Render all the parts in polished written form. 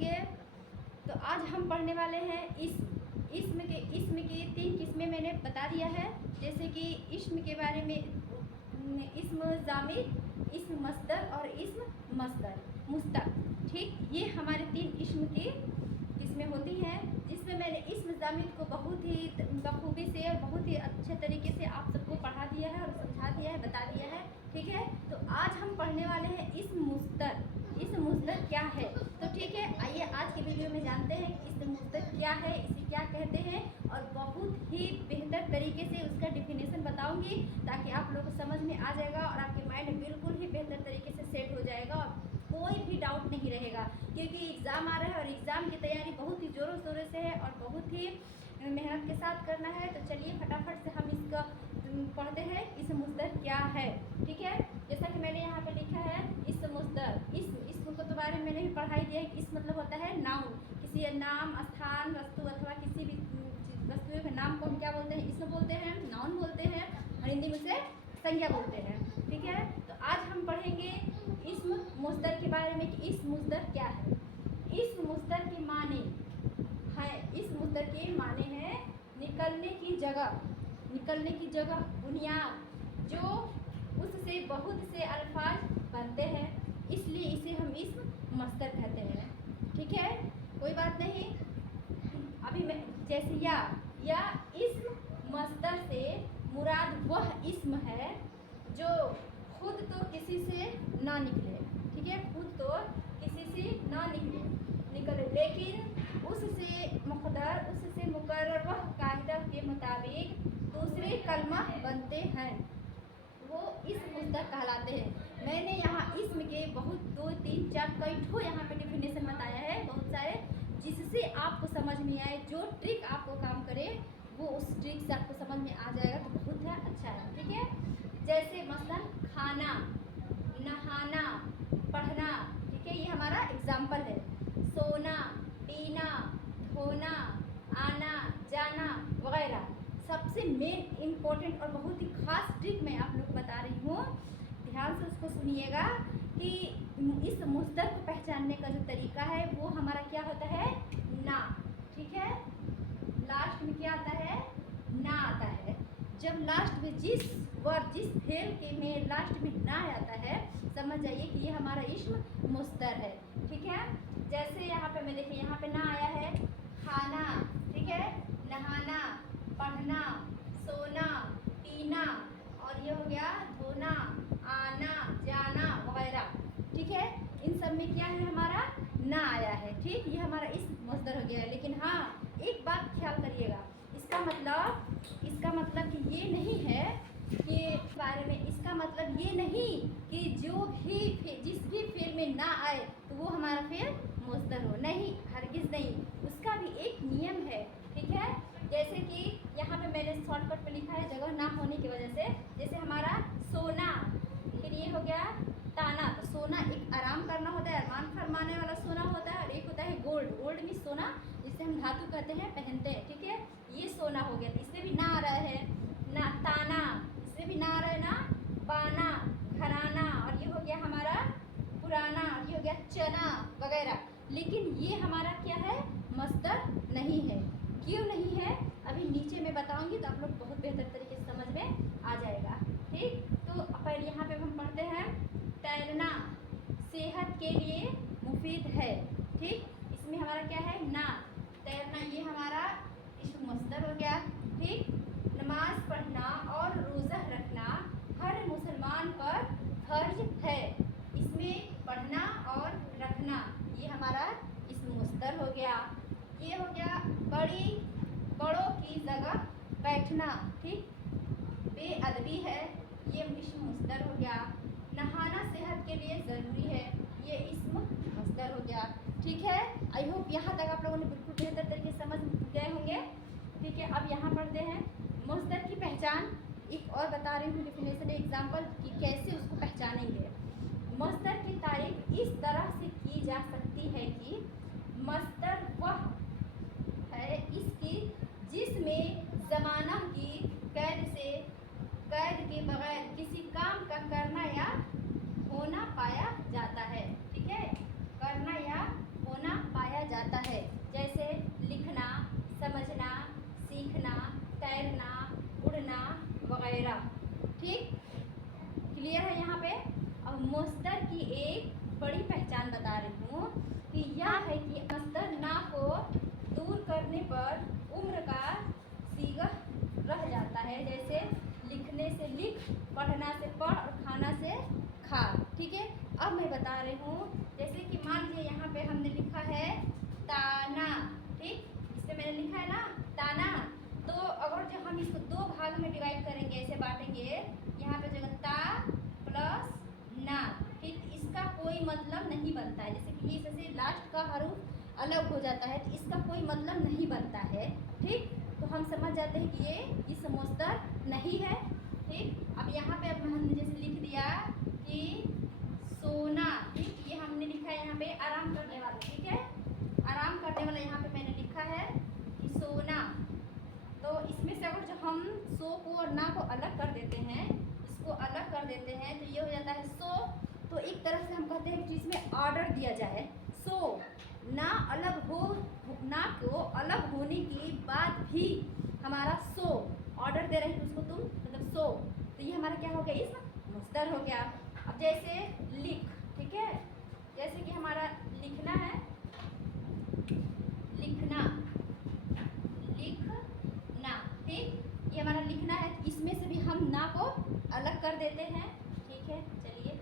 होंगे। तो आज हम पढ़ने वाले हैं इस्म की 3 किस्में मैंने बता दिया है। जैसे कि इस्म के बारे में इस्म ज़ामिर, इस्म मस्दर और इस्म मुस्तक। ठीक, ये हमारे 3 इस्म की किस्में होती हैं, जिसमें मैंने इस्म ज़ामिर को बहुत ही बखूबी से और बहुत ही अच्छे तरीके से आप सबको पढ़ा दिया है और समझा दिया है, बता दिया है। ठीक है, तो आज हम पढ़ने वाले हैं इस्म मुस्तक। इस्म मुस्तक क्या है? तो ठीक है, आइए आज की वीडियो में जानते हैं कि इस्म मुस्तक क्या है, इसे क्या कहते हैं, और बहुत ही बेहतर तरीके से उसका डिफिनेशन बताऊंगी, ताकि आप लोगों को समझ में आ जाएगा और आपके माइंड बिल्कुल ही बेहतर तरीके से सेट हो जाएगा और कोई भी डाउट नहीं रहेगा। क्योंकि एग्ज़ाम आ रहा है और एग्ज़ाम की तैयारी बहुत ही ज़ोरों शोरों से है और बहुत ही मेहनत के साथ करना है। तो चलिए फटाफट से हम इसका पढ़ते हैं इस्म मुस्तक क्या है। ठीक है, जैसा कि मैंने यहाँ पे लिखा है इस्म मुस्तक। इस्म को तो बारे में मैंने भी पढ़ाई दिया है कि इस्म मतलब होता है नाउन, किसी नाम, स्थान, वस्तु अथवा किसी भी वस्तु के नाम को हम क्या बोलते हैं? इस्म बोलते हैं, नाउन बोलते हैं और हिंदी में उसे संज्ञा बोलते हैं। ठीक है, तो आज हम पढ़ेंगे इस्म मुस्तक के बारे में कि इस्म मुस्तक क्या है। इस्म मुस्तक के माने है, इस्म मुस्तक के माने हैं निकलने की जगह, बुनियाद, जो उससे बहुत से अल्फाज बनते हैं, इसलिए इसे हम इस्म मुस्तक कहते हैं। ठीक है, कोई बात नहीं। अभी मैं जैसे या इस्म मस्दर से मुराद वह इस्म है जो खुद तो किसी से ना निकले। ठीक है, खुद तो किसी से ना निकले लेकिन उससे मुकर्रर वह कायदा के मुताबिक दूसरे कलमा बनते हैं, वो इस्म मुस्तक कहलाते हैं। मैंने यहाँ इस्म के बहुत 2, 3, 4 कई ठो यहाँ पे डिफिनेशन बताया है, बहुत सारे, जिससे आपको समझ में आए। जो ट्रिक आपको काम करे वो उस ट्रिक से आपको समझ में आ जाएगा, तो बहुत है अच्छा है। ठीक है, जैसे मसलन खाना, नहाना, पढ़ना। ठीक है, ये हमारा एग्जाम्पल है। सोना, पीना, धोना, आना जाना वगैरह। सबसे मेन इम्पोर्टेंट और बहुत ही खास ट्रिक मैं आप लोग को बता रही हूँ, ध्यान से उसको सुनिएगा कि इस मुस्तक को पहचानने का जो तरीका है वो हमारा क्या होता है? ना। ठीक है, लास्ट में क्या आता है? ना आता है। जब लास्ट में जिस फेल के में लास्ट में ना आता है, समझ जाइए कि ये हमारा इस्म मुस्तर है। ठीक है, जैसे यहाँ पे मैं देखिए, यहाँ पे ना आया है खाना, ठीक है, नहाना, पढ़ना, सोना, पीना, और ये हो गया धोना, आना जाना वगैरह। ठीक है, इन सब में क्या है? हमारा ना आया है। ठीक, ये हमारा इस्म मुस्तर हो गया है। लेकिन हाँ, एक बात ख्याल करिएगा, इसका मतलब कि ये नहीं है कि बारे में, इसका मतलब ये नहीं कि जिस भी फेल में ना आए तो वो हमारा फेल मुस्तर हो, नहीं, हरगिज़ नहीं। उसका भी एक नियम है। ठीक है, जैसे कि यहाँ पे मैंने शॉर्टकट पे लिखा है जगह ना होने की वजह से। जैसे हमारा सोना, फिर ये हो गया ताना। तो सोना एक आराम करना होता है, अरमान फरमाने वाला सोना होता है, और एक होता है गोल्ड में सोना, जिसे हम धातु कहते हैं, पहनते हैं। ठीक है, ये सोना हो गया, तो इससे भी ना आ रहा है। ना ताना, इससे भी ना आ रहा है। ना बाना, घराना, और ये हो गया हमारा पुराना, और ये हो गया चना वगैरह। लेकिन ये हमारा क्या है? मस्तर नहीं है। क्यों नहीं है? अभी नीचे मैं बताऊंगी, तो आप लोग बहुत बेहतर तरीके से समझ में आ जाएगा। ठीक, तो पहले यहाँ पे हम पढ़ते हैं तैरना सेहत के लिए मुफीद है। ठीक, इसमें हमारा क्या है? ना। तैरना ये हमारा इस्म मुस्तर हो गया। ठीक, नमाज पढ़ना और रोज़ा रखना हर मुसलमान पर फर्ज है। इसमें पढ़ना और रखना ये हमारा इस्म मुस्तर हो गया। ये हो गया बड़ों की जगह बैठना। ठीक, बेअदबी है, ये इस्म मुस्तर हो गया। नहाना सेहत के लिए ज़रूरी है, ये इस्म मुस्तर हो गया। ठीक है, आई होप यहाँ तक आप लोगों ने बिल्कुल बेहतर तरीके से समझ गए होंगे। ठीक है, अब यहाँ पढ़ते हैं मुस्तर की पहचान। एक और बता रही हूँ डिफिनेशन, एग्जाम्पल कि कैसे उसको पहचानेंगे। मुस्तर की तारीफ इस तरह से की जा सकती है कि मस्तर वह है इसकी जिसमें ज़माना की कैद के बगैर किसी काम का करना या होना पाया जाता है। ठीक है, करना या होना पाया पे अब मस्दर की एक बड़ी पहचान बता रही हूँ कि यह है कि मस्दर ना को दूर करने पर उम्र का सीगा रह जाता है। जैसे लिखने से लिख, पढ़ना से पढ़ और खाना से खा। ठीक है, अब मैं बता रही हूँ जैसे कि मान लीजिए यहाँ पे हमने लिखा है ताना। ठीक, इसमें मैंने लिखा है ना ताना। तो अगर जो हम इसको दो भाग में डिवाइड करेंगे, ऐसे बांटेंगे, यहाँ पे जगह ता प्लस ना। ठीक, इसका कोई मतलब नहीं बनता है। जैसे कि जैसे लास्ट का हरूफ अलग हो जाता है तो इसका कोई मतलब नहीं बनता है। ठीक, तो हम समझ जाते हैं कि ये इस मस्दर नहीं है। ठीक, अब यहाँ पे अब हमने जैसे लिख दिया कि सोना। ठीक, ये हमने लिखा है यहाँ पे आराम करने वाला। ठीक है, आराम करने वाला यहाँ पे मैंने लिखा है कि सोना। तो इसमें से अगर जो हम सो को और ना को अलग कर देते हैं, इसको अलग कर देते हैं तो ये हो जाता है सो। तो एक तरफ से हम कहते हैं कि इसमें ऑर्डर दिया जाए। सो ना अलग हो, ना को अलग होने के बाद भी हमारा सो ऑर्डर दे रहे हैं उसको तुम, मतलब सो। तो ये हमारा क्या हो गया, इसमें मस्दर हो गया। अब जैसे लिख, ठीक है, जैसे कि हमारा लिखना है, लिखना, लिखना। ठीक, ये हमारा लिखना है। इसमें से भी हम ना को अलग कर देते हैं। ठीक है, चलिए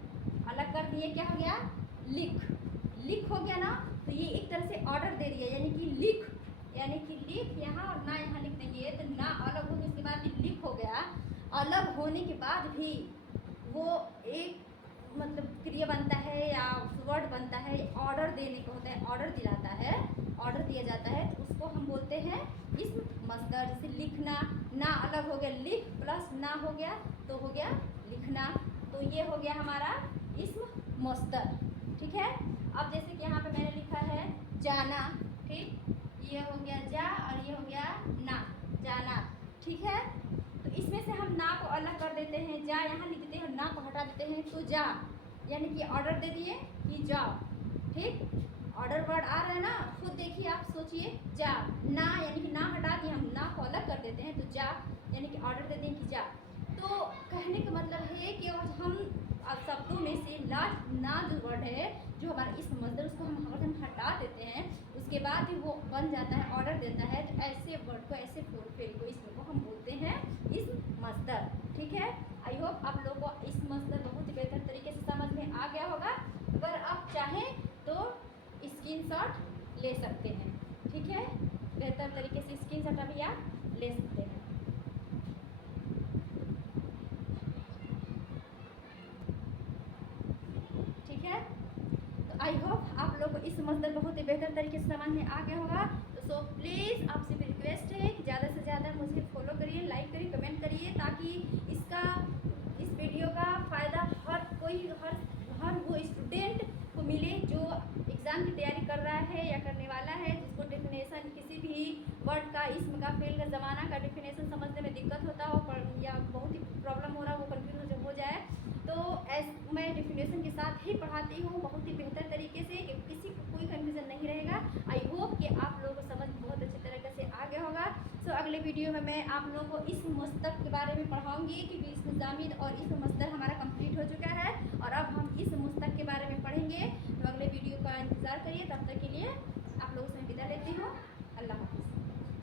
अलग कर दिए, क्या हो गया, लिख। लिख हो गया ना, तो ये एक तरह से ऑर्डर दे दिया, यानी कि लिख, यानी कि लिख यहाँ और ना यहाँ लिख देंगे तो ना अलग हो गया, उसके बाद भी लिख हो गया। अलग होने के बाद भी वो एक मतलब क्रिया बनता है या वर्ड बनता है, ऑर्डर देने को होता है, ऑर्डर दिलाता है, ऑर्डर दिया जाता है, तो उसको हम बोलते हैं इस्म मस्दर। जैसे लिखना, ना अलग हो गया, लिख प्लस ना हो गया तो हो गया लिखना। तो ये हो गया हमारा इस्म मस्दर। ठीक है, अब जैसे कि यहाँ पे मैंने लिखा है जाना। ठीक, ये हो गया जा और ये हो गया ना, जाना। ठीक है, तो इसमें से हम ना को अलग कर देते हैं, जा यहाँ लिख देते हैं, ना को हटा देते हैं तो जा, यानी कि ऑर्डर दे दिए कि जाओ। ठीक, ऑर्डर वर्ड आ रहा है ना, खुद देखिए, आप सोचिए, जा। ना यानी कि ना हटा दिए, हम ना को अलग कर देते हैं तो जा, यानी कि ऑर्डर देते हैं कि जा। तो कहने का मतलब है कि हम शब्दों में से लास्ट ना जो वर्ड है, जो हमारा इस मस्दर, उसको हम हटा देते हैं, उसके बाद भी वो बन जाता है, ऑर्डर देता है, तो ऐसे वर्ड को, ऐसे फेल को, इसमें को हम बोलते हैं इस मस्दर। ठीक है, आई होप आप लोगों को इस मस्दर बहुत ही बेहतर तरीके से समझ में आ गया होगा। अगर आप चाहें तो स्क्रीनशॉट ले सकते हैं। ठीक है, बेहतर तरीके से स्क्रीनशॉट अभी आप ले सकते हैं। ठीक है, तो आई होप आप लोग को इस मस्दर बहुत ही बेहतर तरीके से समझ में आ गया होगा। तो सो प्लीज़ आपसे भी रिक्वेस्ट है कि ज़्यादा से ज़्यादा मुझे फॉलो करिए, लाइक करिए, कमेंट करिए, ताकि इस वीडियो का फ़ायदा हर वो स्टूडेंट को मिले जो एग्ज़ाम की तैयारी कर रहा है या करने वाला है, जिसको डेफिनेशन किसी भी वर्ड का, इसम का, फेल का, ज़माना का डेफिनेशन समझने में दिक्कत होता हो या बहुत ही प्रॉब्लम हो रहा हो, वो कन्फ्यूज हो जाए। तो मैं डेफिनेशन के साथ ही पढ़ाती हूँ बहुत ही बेहतर तरीके से, कि किसी को कोई कन्फ्यूज़न नहीं रहेगा। आई होप कि आप लोगों को समझ बहुत अच्छी तरीके से आ गया होगा। सो अगले वीडियो में मैं आप लोगों को इस मस्तक के बारे में पढ़ाऊँगी, क्योंकि इस जामिद और इस मस्दर हमारा कंप्लीट हो चुका है और अब हम इस मुस्तक के बारे में पढ़ेंगे। तो अगले वीडियो का इंतज़ार करिए, तब तक के लिए आप लोगों से विदा लेती हूँ। अल्लाह हाफ़िज़।